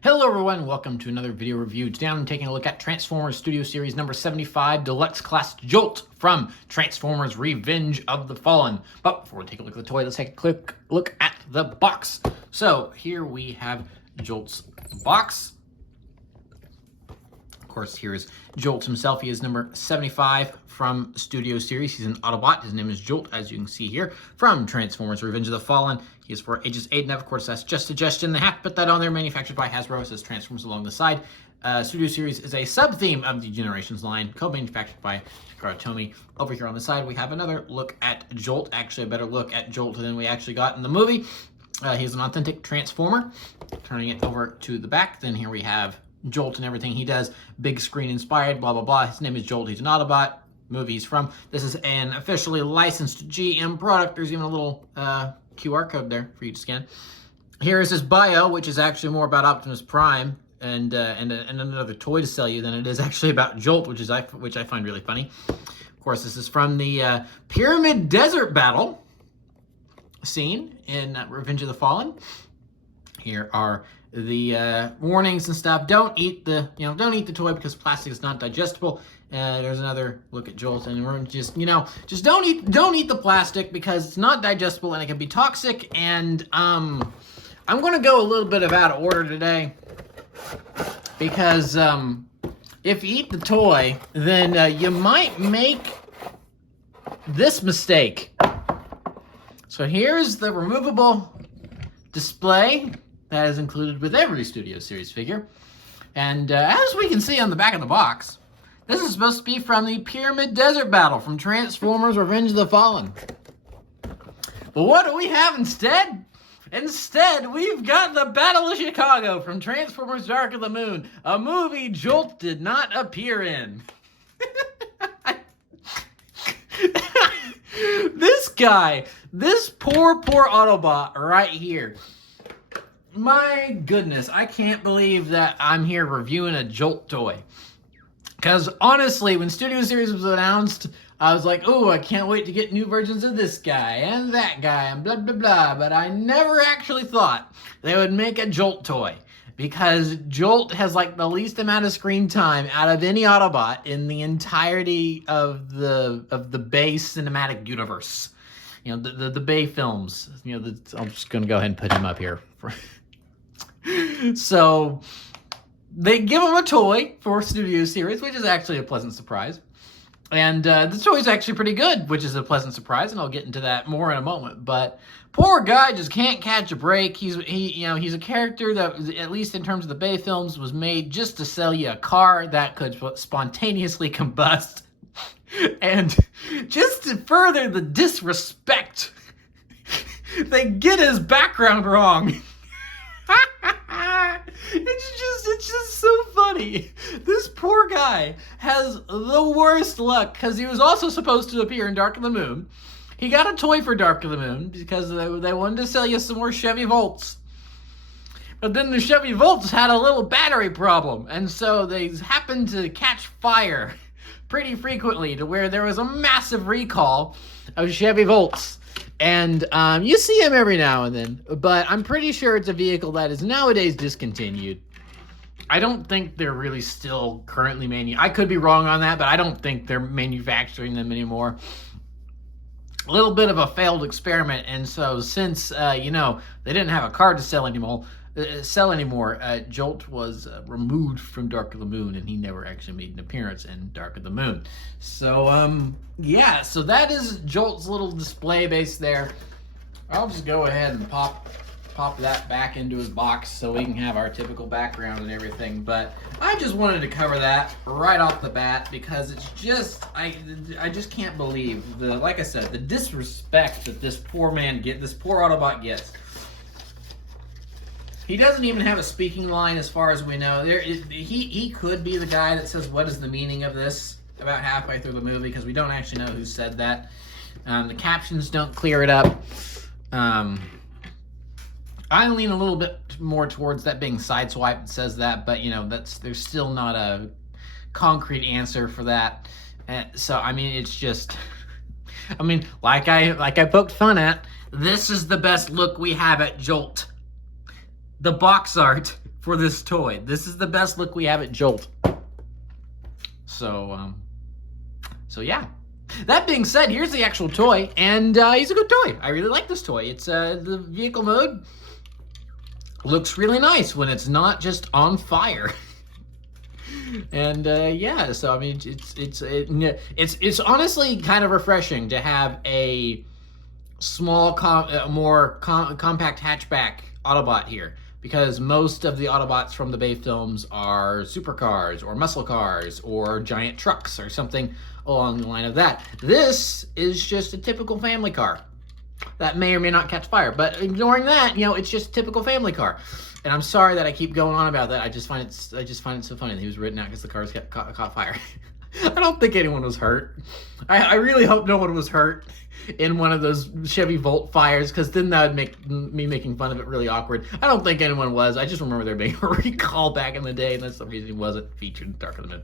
Hello everyone, welcome to another video review. Today I'm taking a look at Transformers Studio Series number 75, Deluxe Class Jolt from Transformers Revenge of the Fallen. But before we take a look at the toy, let's take a quick look at the box. So here we have Jolt's box. Of course, here is Jolt himself. He is number 75 from Studio Series. He's an Autobot. His name is Jolt, as you can see here, from Transformers Revenge of the Fallen. He is for ages 8 and up. Of course, that's just suggestion. They have to put that on there. Manufactured by Hasbro. It says Transformers along the side. Studio Series is a sub-theme of the Generations line, co-manufactured by Tomy. Over here on the side, we have another look at Jolt. Actually, a better look at Jolt than we actually got in the movie. He's an authentic Transformer. Turning it over to the back, then here we have Jolt and everything he does. Big screen inspired, blah, blah, blah. His name is Jolt. He's an Autobot. Movie he's from. This is an officially licensed GM product. There's even a little QR code there for you to scan. Here is his bio, which is actually more about Optimus Prime and another toy to sell you than it is actually about Jolt, which I find really funny. Of course, this is from the Pyramid Desert Battle scene in Revenge of the Fallen. Here are the warnings and stuff. Don't eat the toy because plastic is not digestible. There's another look at Jolt, and we're just don't eat the plastic because it's not digestible and it can be toxic. And I'm going to go a little bit out of order today because if you eat the toy, then you might make this mistake. So here's the removable display that is included with every Studio Series figure. And as we can see on the back of the box, this is supposed to be from the Pyramid Desert Battle from Transformers Revenge of the Fallen. But what do we have instead? Instead, we've got the Battle of Chicago from Transformers Dark of the Moon, a movie Jolt did not appear in. This guy, this poor Autobot right here. My goodness, I can't believe that I'm here reviewing a Jolt toy. Because honestly, when Studio Series was announced, I was like, oh, I can't wait to get new versions of this guy and that guy and blah, blah, blah. But I never actually thought they would make a Jolt toy. Because Jolt has like the least amount of screen time out of any Autobot in the entirety of the Bay cinematic universe. You know, the Bay films. You know, I'm just going to go ahead and put him up here. So they give him a toy for Studio Series, which is actually a pleasant surprise. And the toy is actually pretty good, which is a pleasant surprise, and I'll get into that more in a moment. But poor guy just can't catch a break. He's a character that, at least in terms of the Bay films, was made just to sell you a car that could spontaneously combust. And just to further the disrespect, they get his background wrong. It's just so funny. This poor guy has the worst luck because he was also supposed to appear in Dark of the Moon. He got a toy for Dark of the Moon because they wanted to sell you some more Chevy Volts. But then the Chevy Volts had a little battery problem, and so they happened to catch fire pretty frequently to where there was a massive recall of Chevy Volts. And you see him every now and then, but I'm pretty sure it's a vehicle that is nowadays discontinued. I don't think they're really still currently I could be wrong on that, but I don't think they're manufacturing them anymore. A little bit of a failed experiment, and so since they didn't have a car to sell anymore, Jolt was removed from Dark of the Moon, and he never actually made an appearance in Dark of the Moon. So yeah, so that is Jolt's little display base there. I'll just go ahead and pop that back into his box so we can have our typical background and everything. But I just wanted to cover that right off the bat because it's just I just can't believe like I said, the disrespect that this poor Autobot gets. He doesn't even have a speaking line as far as we know. He could be the guy that says, what is the meaning of this, about halfway through the movie, because we don't actually know who said that. The captions don't clear it up. I lean a little bit more towards that being Sideswipe that says that, but there's still not a concrete answer for that. So I mean, it's just, like I poked fun at, this is the best look we have at Jolt. the box art for this toy. This is the best look we have at Jolt. So yeah. That being said, here's the actual toy, and he's a good toy. I really like this toy. It's the vehicle mode looks really nice when it's not just on fire. And yeah, so I mean, it's honestly kind of refreshing to have a small, more compact hatchback Autobot here, because most of the Autobots from the Bay films are supercars or muscle cars or giant trucks or something along the line of that. This is just a typical family car that may or may not catch fire, but ignoring that, you know, it's just a typical family car. And I'm sorry that I keep going on about that. I just find it so funny that he was written out because the cars caught fire. I don't think anyone was hurt. I really hope no one was hurt in one of those Chevy Volt fires, because then that would make me making fun of it really awkward. I don't think anyone was. I just remember there being a recall back in the day, and that's the reason he wasn't featured in Dark of the Moon.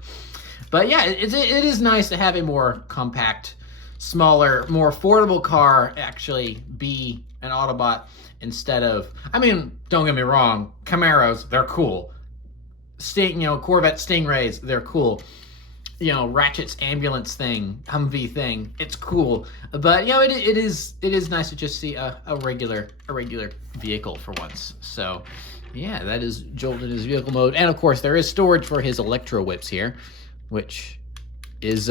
But yeah, it is nice to have a more compact, smaller, more affordable car actually be an Autobot instead of, I mean, don't get me wrong, Camaros, they're cool. Corvette Stingrays, they're cool. Ratchet's ambulance thing, Humvee thing, it's cool. But it is nice to just see a regular vehicle for once. So yeah, that is Jolt in his vehicle mode. And of course there is storage for his electro whips here, which is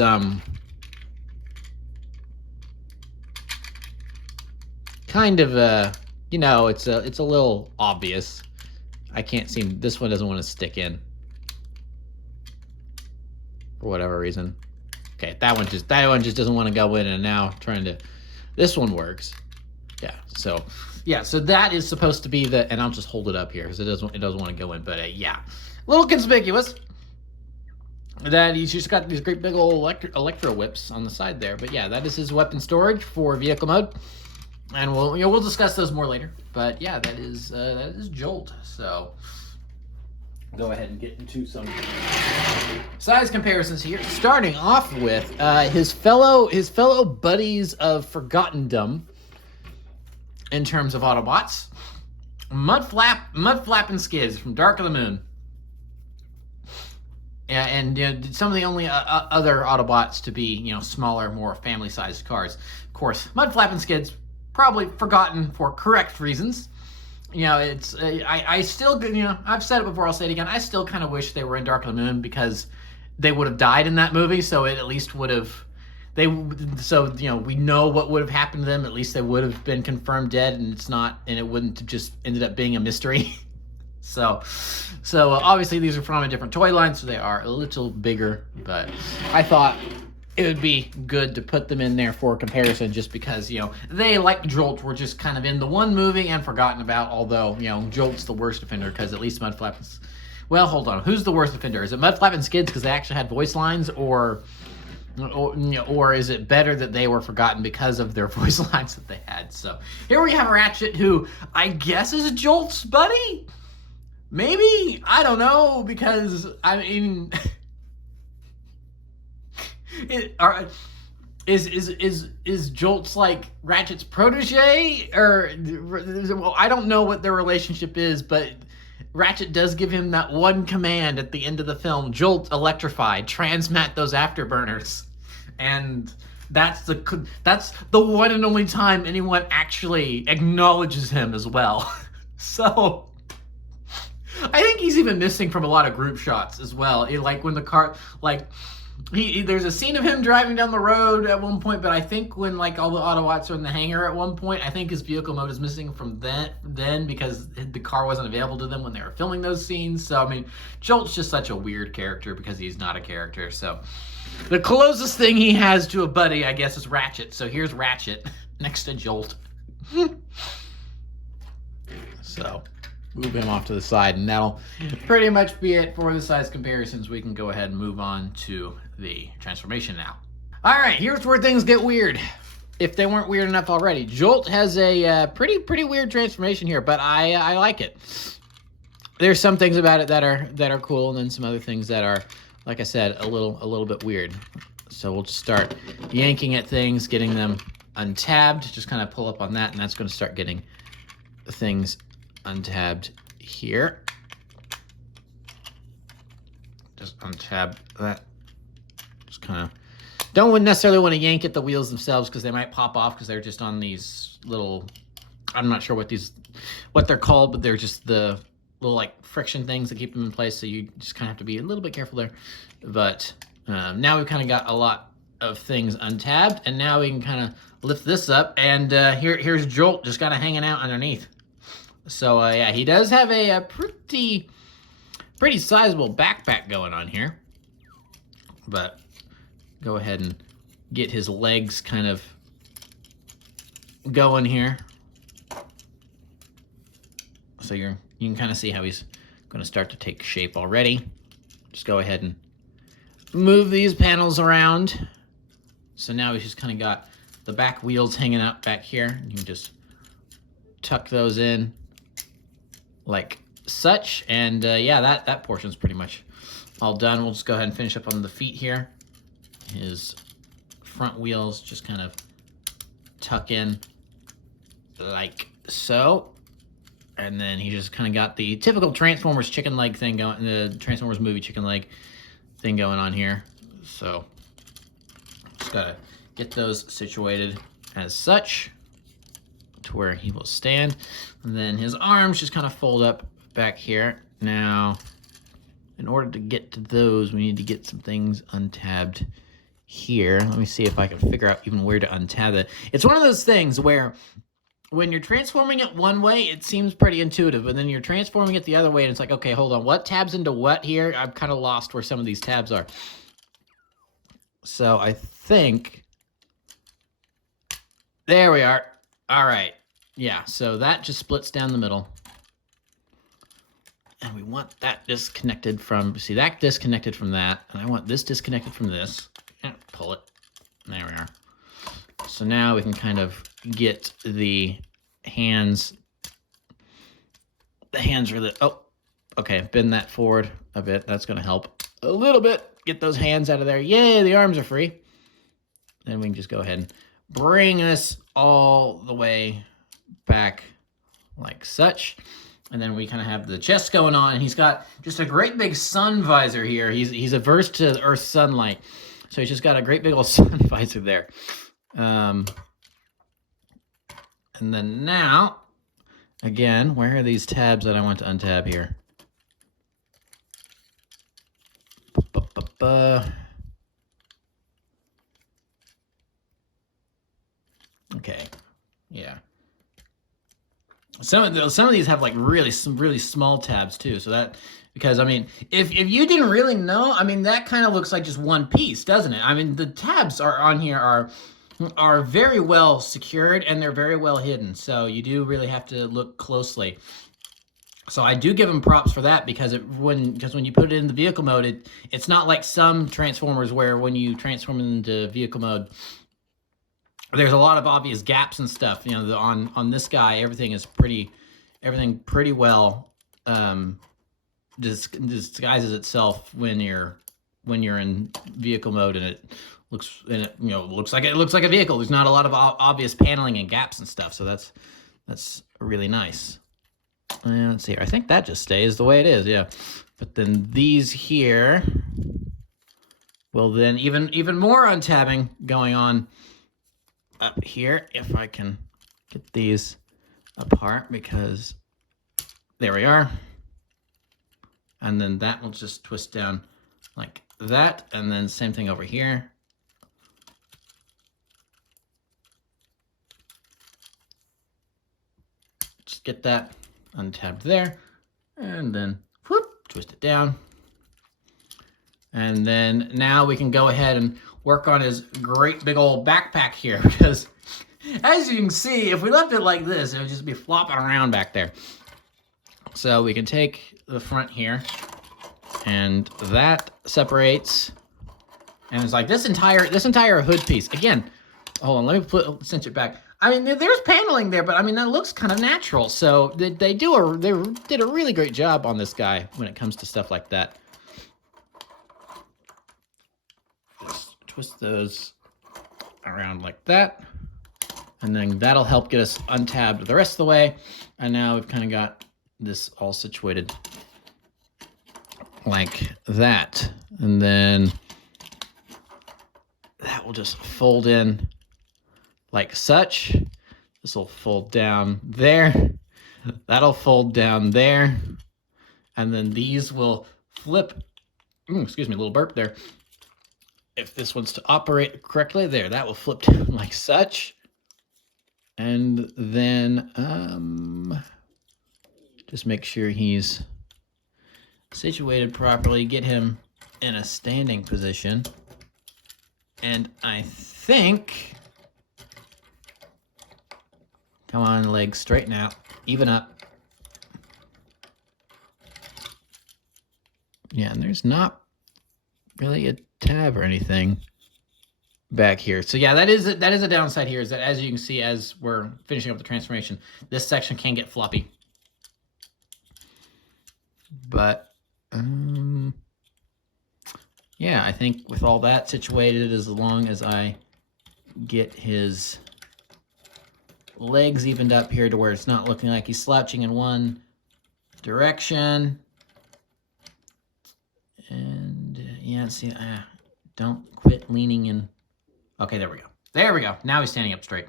kind of it's a little obvious. I can't seem, this one doesn't want to stick in for whatever reason. Okay, that one just doesn't want to go in, and now trying to, this one works. Yeah, so that is supposed to be the, and I'll just hold it up here because it doesn't want to go in, but yeah, a little conspicuous that he's just got these great big old electro whips on the side there. But yeah, that is his weapon storage for vehicle mode, and we'll discuss those more later. But yeah, that is Jolt. So go ahead and get into some size comparisons here, starting off with his fellow buddies of Forgottendom in terms of Autobots. Mudflap and Skids from Dark of the Moon. Yeah, and some of the only other Autobots to be, smaller, more family-sized cars. Of course, Mudflap and Skids, probably forgotten for correct reasons. It's I still, I've said it before, I'll say it again. I still kind of wish they were in Dark of the Moon, because they would have died in that movie. So it at least would have, we know what would have happened to them. At least they would have been confirmed dead, and it wouldn't have just ended up being a mystery. So obviously these are from a different toy line, so they are a little bigger. But I thought it would be good to put them in there for comparison, just because, they, like Jolt, were just kind of in the one movie and forgotten about, although, Jolt's the worst offender, because at least Mudflap is... Well, hold on. Who's the worst offender? Is it Mudflap and Skids because they actually had voice lines, or is it better that they were forgotten because of their voice lines that they had? So here we have Ratchet, who I guess is Jolt's buddy? Maybe? I don't know, because, I mean... Is Jolt's like Ratchet's protege, or, well, I don't know what their relationship is, but Ratchet does give him that one command at the end of the film: Jolt electrified, transmat those afterburners, and that's the one and only time anyone actually acknowledges him as well. So I think he's even missing from a lot of group shots as well. Like when the car, like. There's a scene of him driving down the road at one point, but I think when all the Autobots are in the hangar at one point, I think his vehicle mode is missing from then because the car wasn't available to them when they were filming those scenes. So I mean, Jolt's just such a weird character because he's not a character. So the closest thing he has to a buddy, I guess, is Ratchet. So here's Ratchet next to Jolt. So move him off to the side, and that'll pretty much be it for the size comparisons. We can go ahead and move on to the transformation now. All right, here's where things get weird, if they weren't weird enough already. Jolt has a pretty weird transformation here, but I like it. There's some things about it that are cool, and then some other things that are, like I said, a little bit weird. So we'll just start yanking at things, getting them untabbed. Just kind of pull up on that, and that's going to start getting things untabbed here. Just untab that. Just kind of don't necessarily want to yank at the wheels themselves because they might pop off because they're just on these little, I'm not sure what they're called, but they're just the little like friction things that keep them in place. So you just kind of have to be a little bit careful there. But now we've kind of got a lot of things untabbed, and now we can kind of lift this up, and here's Jolt just kind of hanging out underneath. So yeah, he does have a pretty sizable backpack going on here. But go ahead and get his legs kind of going here. So you can kind of see how he's going to start to take shape already. Just go ahead and move these panels around. So now we've just kind of got the back wheels hanging out back here. You can just tuck those in like such. And yeah, that portion's pretty much all done. We'll just go ahead and finish up on the feet here. His front wheels just kind of tuck in like so. And then he just kind of got the typical Transformers chicken leg thing going, the Transformers movie chicken leg thing going on here. So just gotta get those situated as such to where he will stand. And then his arms just kind of fold up back here. Now, in order to get to those, we need to get some things untabbed here. Let me see if I can figure out even where to untab it. It's one of those things where when you're transforming it one way, it seems pretty intuitive, but then you're transforming it the other way, and it's like, okay, hold on, what tabs into what here? I'm kind of lost where some of these tabs are. So I think, there we are. All right, yeah, so that just splits down the middle. And we want that disconnected from, see, that disconnected from that, and I want this disconnected from this. Pull it, there we are. So now we can kind of get the hands really, oh, okay, bend that forward a bit. That's going to help a little bit. Get those hands out of there. Yay, the arms are free. Then we can just go ahead and bring this all the way back like such. And then we kind of have the chest going on. And he's got just a great big sun visor here. He's averse to Earth's sunlight. So he's just got a great big old sun visor there. And then now, again, where are these tabs that I want to untab here? Okay, yeah. Some of these have like really small tabs too. So that, because I mean, if you didn't really know, I mean, that kind of looks like just one piece, doesn't it? I mean, the tabs are on here are very well secured, and they're very well hidden. So you do really have to look closely. So I do give them props for that, because when you put it in the vehicle mode, it's not like some Transformers where when you transform into vehicle mode, there's a lot of obvious gaps and stuff. You know, on this guy, everything pretty well disguises itself when you're in vehicle mode, and it looks like a vehicle. There's not a lot of obvious paneling and gaps and stuff. So that's really nice. And let's see here. I think that just stays the way it is, yeah. But then these here will then even more untabbing going on up here, if I can get these apart, because there we are. And then that will just twist down like that, and then same thing over here. Just get that untabbed there, and then whoop, twist it down. And then now we can go ahead and work on his great big old backpack here, because as you can see, if we left it like this, it would just be flopping around back there. So we can take the front here, and that separates, and it's like this entire hood piece. Again, hold on, let me cinch it back. I mean, there's paneling there, but I mean, that looks kind of natural. So they did a really great job on this guy when it comes to stuff like that. Just twist those around like that, and then that'll help get us untabbed the rest of the way. And now we've kind of got this all situated like that. And then that will just fold in like such. This will fold down there. That'll fold down there. And then these will flip. Excuse me, a little burp there. If this one's to operate correctly, there, that will flip down like such. And then just make sure he's situated properly, get him in a standing position. And I think, come on, legs, straighten out, even up. Yeah, and there's not really a tab or anything back here. So yeah, that is a downside here, is that as you can see, as we're finishing up the transformation, this section can get floppy. But yeah, I think with all that situated, as long as I get his legs evened up here to where it's not looking like he's slouching in one direction. And yeah, see, don't quit leaning in. Okay, there we go. There we go. Now he's standing up straight.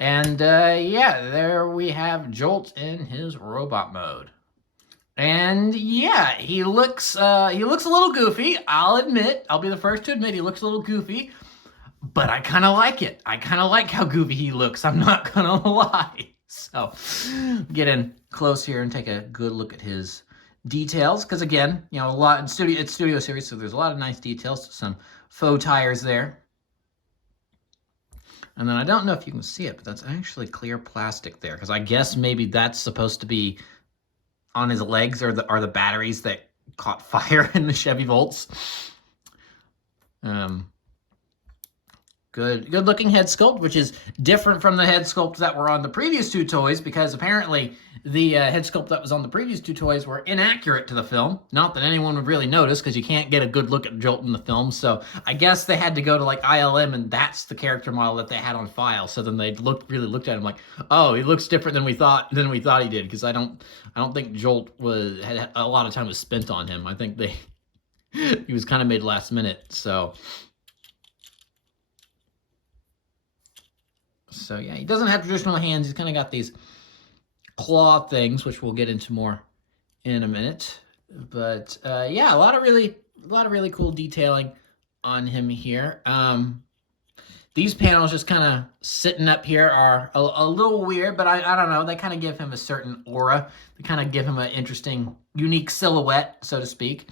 And yeah, there we have Jolt in his robot mode. And yeah, he looks a little goofy. I'll admit, I'll be the first to admit he looks a little goofy, but I kind of like it. I kind of like how goofy he looks. I'm not gonna lie. So get in close here and take a good look at his details, because again, you know, a lot in it's studio series, so there's a lot of nice details. Some faux tires there. And then I don't know if you can see it, but that's actually clear plastic there, because I guess maybe that's supposed to be on his legs, or are the batteries that caught fire in the Chevy Volts. Good looking head sculpt, which is different from the head sculpts that were on the previous two toys, because apparently the head sculpt that was on the previous two toys were inaccurate to the film. Not that anyone would really notice, because you can't get a good look at Jolt in the film. So I guess they had to go to like ILM, and that's the character model that they had on file. So then they really looked at him like, oh, he looks different than we thought he did, because I don't think Jolt had a lot of time was spent on him. I think he was kind of made last minute. So yeah, he doesn't have traditional hands. He's kind of got these claw things, which we'll get into more in a minute. But yeah, a lot of really cool detailing on him here. These panels just kind of sitting up here are a little weird, but I don't know. They kind of give him a certain aura. They kind of give him an interesting, unique silhouette, so to speak.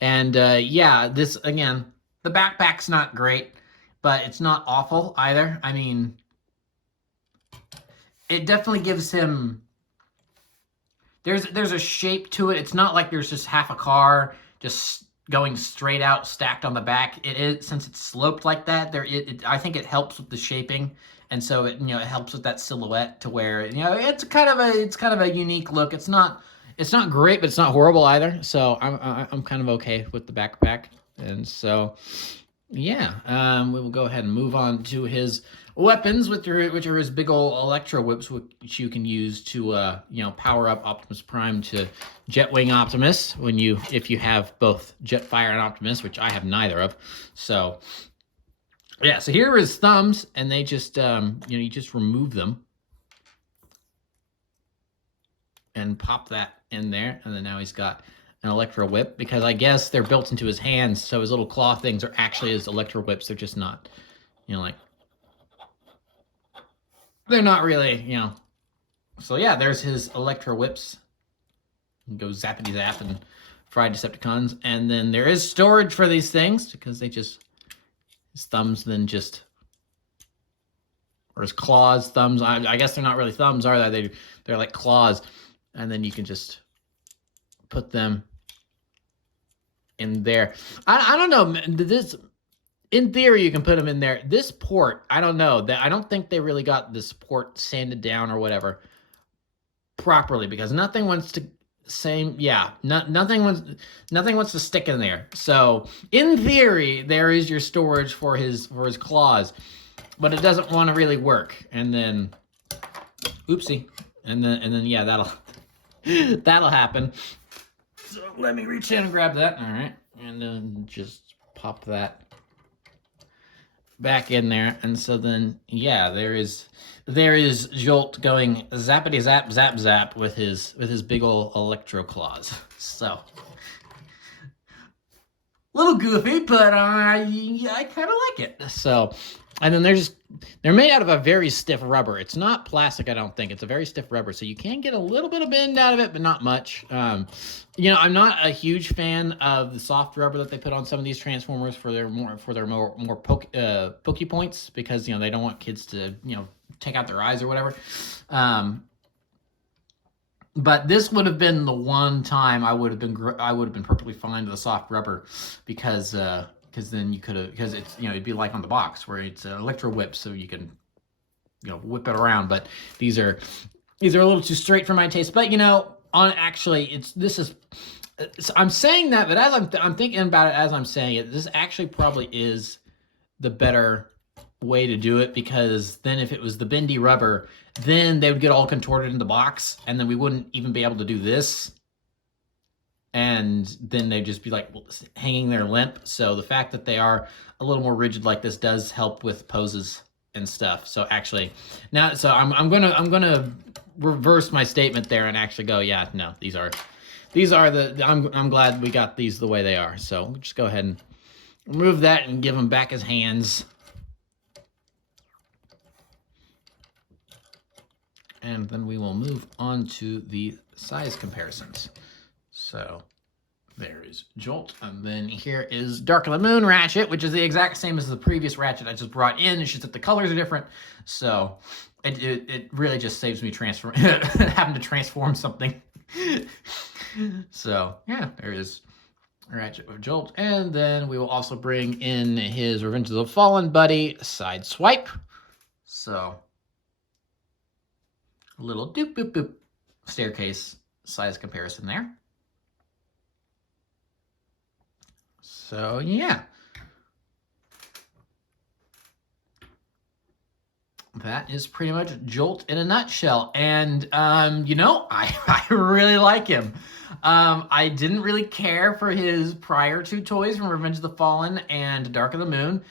And yeah, this, again, the backpack's not great, but it's not awful either. I mean, it definitely gives him, there's a shape to it. It's not like there's just half a car just going straight out stacked on the back. It is, since it's sloped like that, I think it helps with the shaping, and so it, you know, it helps with that silhouette to where, you know, it's kind of a unique look. It's not great, but it's not horrible either. So I'm kind of okay with the backpack. And so yeah, we will go ahead and move on to his weapons, which are his big old electro whips, which you can use to you know, power up Optimus Prime to Jetwing Optimus if you have both Jetfire and Optimus, which I have neither of. So yeah, so here are his thumbs, and they just you know, you just remove them and pop that in there, and then now he's got an electro whip, because I guess they're built into his hands, so his little claw things are actually his electro whips. They're just not, you know, like, they're not really, you know. So yeah, there's his electro whips. Go zappity zap and fry Decepticons. And then there is storage for these things, because they just, his thumbs then just, or his claws, thumbs, I guess they're not really thumbs, are they? They're like claws. And then you can just put them in there. I don't know, this, in theory, you can put them in there. This port, I don't know. I don't think they really got this port sanded down or whatever properly, because nothing wants to nothing wants to stick in there. So in theory, there is your storage for his claws, but it doesn't want to really work. And then, oopsie, and then yeah, that'll happen. So let me reach in and grab that. All right, and then just pop that back in there. And so then, yeah, there is Jolt going zappity zap zap zap with his big ol' electro claws. So a little goofy, but I kind of like it. So, and then they're made out of a very stiff rubber. It's not plastic, I don't think. It's a very stiff rubber, so you can get a little bit of bend out of it, but not much. You know, I'm not a huge fan of the soft rubber that they put on some of these Transformers for their more pokey points, because you know they don't want kids to take out their eyes or whatever. But this would have been the one time I would have been perfectly fine with the soft rubber, because then you could have, because it's it'd be like on the box where it's an electro whip, so you can whip it around. But these are a little too straight for my taste. But I'm saying that, but as I'm thinking about it as I'm saying it, this actually probably is the better way to do it, because then if it was the bendy rubber, then they would get all contorted in the box, and then we wouldn't even be able to do this, and then they'd just be like hanging there limp. So the fact that they are a little more rigid like this does help with poses and stuff. So actually now, so I'm gonna reverse my statement there and actually go, yeah, no, these are I'm glad we got these the way they are. So we'll just go ahead and remove that and give him back his hands. And then we will move on to the size comparisons. So there is Jolt, and then here is Dark of the Moon Ratchet, which is the exact same as the previous Ratchet I just brought in. It's just that the colors are different. So it really just saves me having to transform something. So yeah, there is Ratchet with Jolt. And then we will also bring in his Revenge of the Fallen buddy, Sideswipe. So a little doop boop boop staircase size comparison there. So yeah, that is pretty much Jolt in a nutshell. And I really like him. I didn't really care for his prior two toys from Revenge of the Fallen and Dark of the Moon.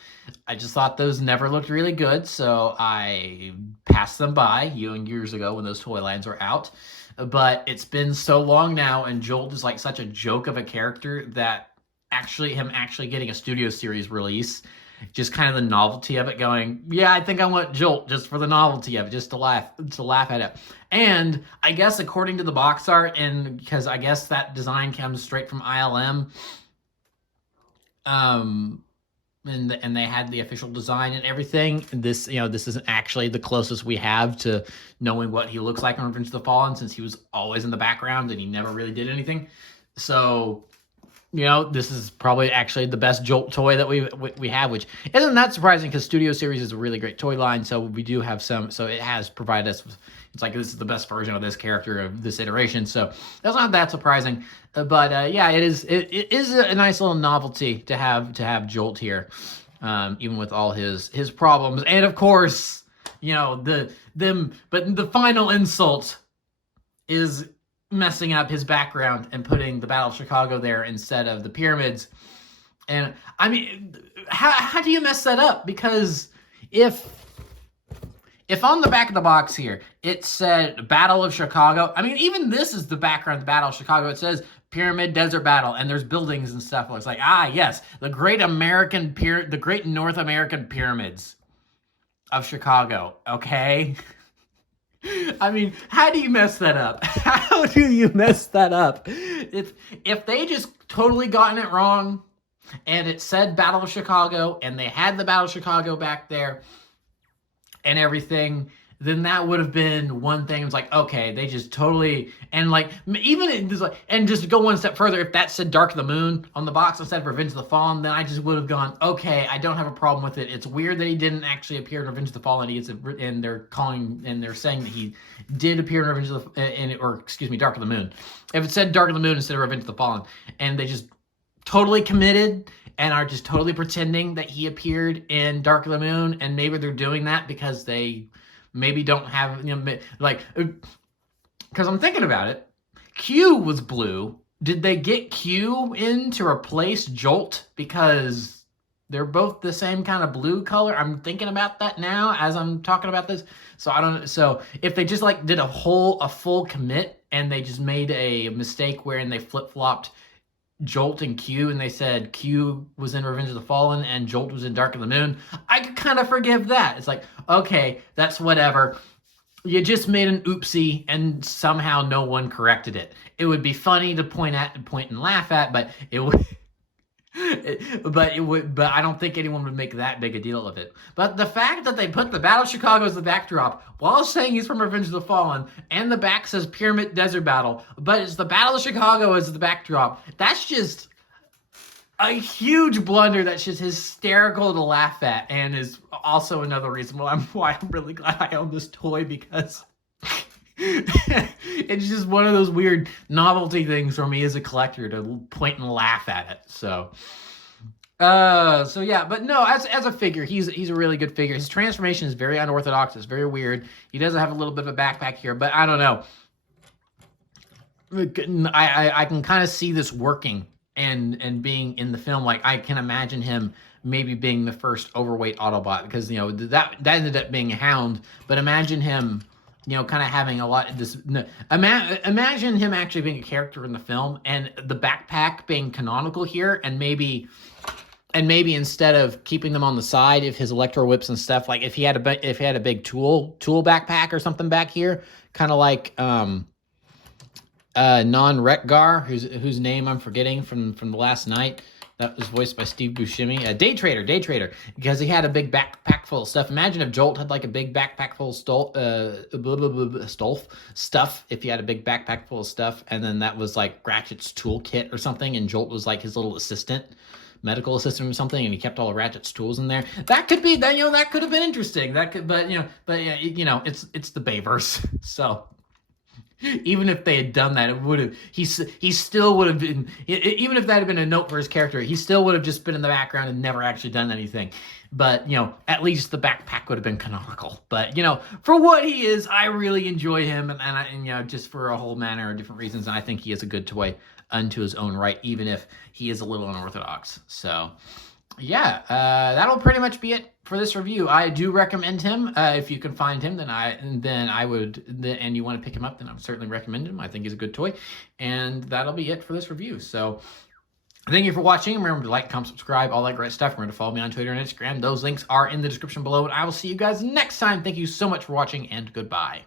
I just thought those never looked really good, so I passed them by years ago when those toy lines were out. But it's been so long now, and Jolt is like such a joke of a character that him actually getting a studio series release, just kind of the novelty of it, going, yeah, I think I want Jolt just for the novelty of it, just to laugh at it. And I guess according to the box art, and because I guess that design comes straight from ILM, and they had the official design and everything. This isn't actually the closest we have to knowing what he looks like on Revenge of the Fallen, since he was always in the background and he never really did anything. So this is probably actually the best Jolt toy that we have, which isn't that surprising, because Studio Series is a really great toy line. So we do have some. So it has provided us. It's like, this is the best version of this character of this iteration. So that's not that surprising. But yeah, it is. It is a nice little novelty to have Jolt here, even with all his problems. And of course, But the final insult is messing up his background and putting the Battle of Chicago there instead of the pyramids. And I mean, how do you mess that up? Because if on the back of the box here it said Battle of Chicago, I mean, even this is the background of the Battle of Chicago. It says Pyramid Desert Battle, and there's buildings and stuff. It's like, yes, the great North American pyramids of Chicago. Okay. I mean, how do you mess that up? How do you mess that up? If they just totally gotten it wrong, and it said Battle of Chicago, and they had the Battle of Chicago back there and everything, then that would have been one thing. It's like, okay, they just totally, and like, even and just go one step further, if that said Dark of the Moon on the box instead of Revenge of the Fallen, then I just would have gone, okay, I don't have a problem with it. It's weird that he didn't actually appear in Revenge of the Fallen, and they're saying that he did appear in Revenge of the, Dark of the Moon. If it said Dark of the Moon instead of Revenge of the Fallen, and they just totally committed and are just totally pretending that he appeared in Dark of the Moon, and maybe they're doing that because they maybe don't have, because I'm thinking about it. Q was blue. Did they get Q in to replace Jolt because they're both the same kind of blue color? I'm thinking about that now as I'm talking about this. So I don't. So if they just like did a full commit and they just made a mistake wherein they flip flopped Jolt and Q, and they said Q was in Revenge of the Fallen and Jolt was in Dark of the Moon, I could kind of forgive that. It's like, okay, that's whatever. You just made an oopsie and somehow no one corrected it. It would be funny to point and laugh at, but it would but I don't think anyone would make that big a deal of it. But the fact that they put the Battle of Chicago as the backdrop while saying he's from Revenge of the Fallen, and the back says Pyramid Desert Battle, but it's the Battle of Chicago as the backdrop, that's just a huge blunder that's just hysterical to laugh at, and is also another reason why I'm really glad I own this toy, because it's just one of those weird novelty things for me as a collector to point and laugh at it. So yeah, but no, as a figure, he's a really good figure. His transformation is very unorthodox. It's very weird. He does have a little bit of a backpack here, but I don't know. I can kind of see this working and being in the film. Like, I can imagine him maybe being the first overweight Autobot, because, you know, that ended up being Hound, but imagine him, you know, kind of having a lot of this. Imagine him actually being a character in the film, and the backpack being canonical here, and maybe instead of keeping them on the side, if his electro whips and stuff, like if he had a big tool backpack or something back here, kind of like Non-Retgar, whose name I'm forgetting from the last night. That was voiced by Steve Buscemi. Day Trader, because he had a big backpack full of stuff. Imagine if Jolt had like a big backpack full of stuff. If he had a big backpack full of stuff, and then that was like Ratchet's toolkit or something, and Jolt was like his little assistant, medical assistant or something, and he kept all of Ratchet's tools in there. That could be that, you know, that could have been interesting. But yeah, it's the Bayverse, so. Even if they had done that, it would have. He still would have been. Even if that had been a note for his character, he still would have just been in the background and never actually done anything. But, you know, at least the backpack would have been canonical. But, you know, for what he is, I really enjoy him, and you know, just for a whole manner of different reasons. And I think he is a good toy unto his own right, even if he is a little unorthodox. So. Yeah, that'll pretty much be it for this review. I do recommend him. If you can find him, then I would, and you want to pick him up, then I would certainly recommend him. I think he's a good toy. And that'll be it for this review. So thank you for watching. Remember to like, comment, subscribe, all that great stuff. Remember to follow me on Twitter and Instagram. Those links are in the description below. And I will see you guys next time. Thank you so much for watching, and goodbye.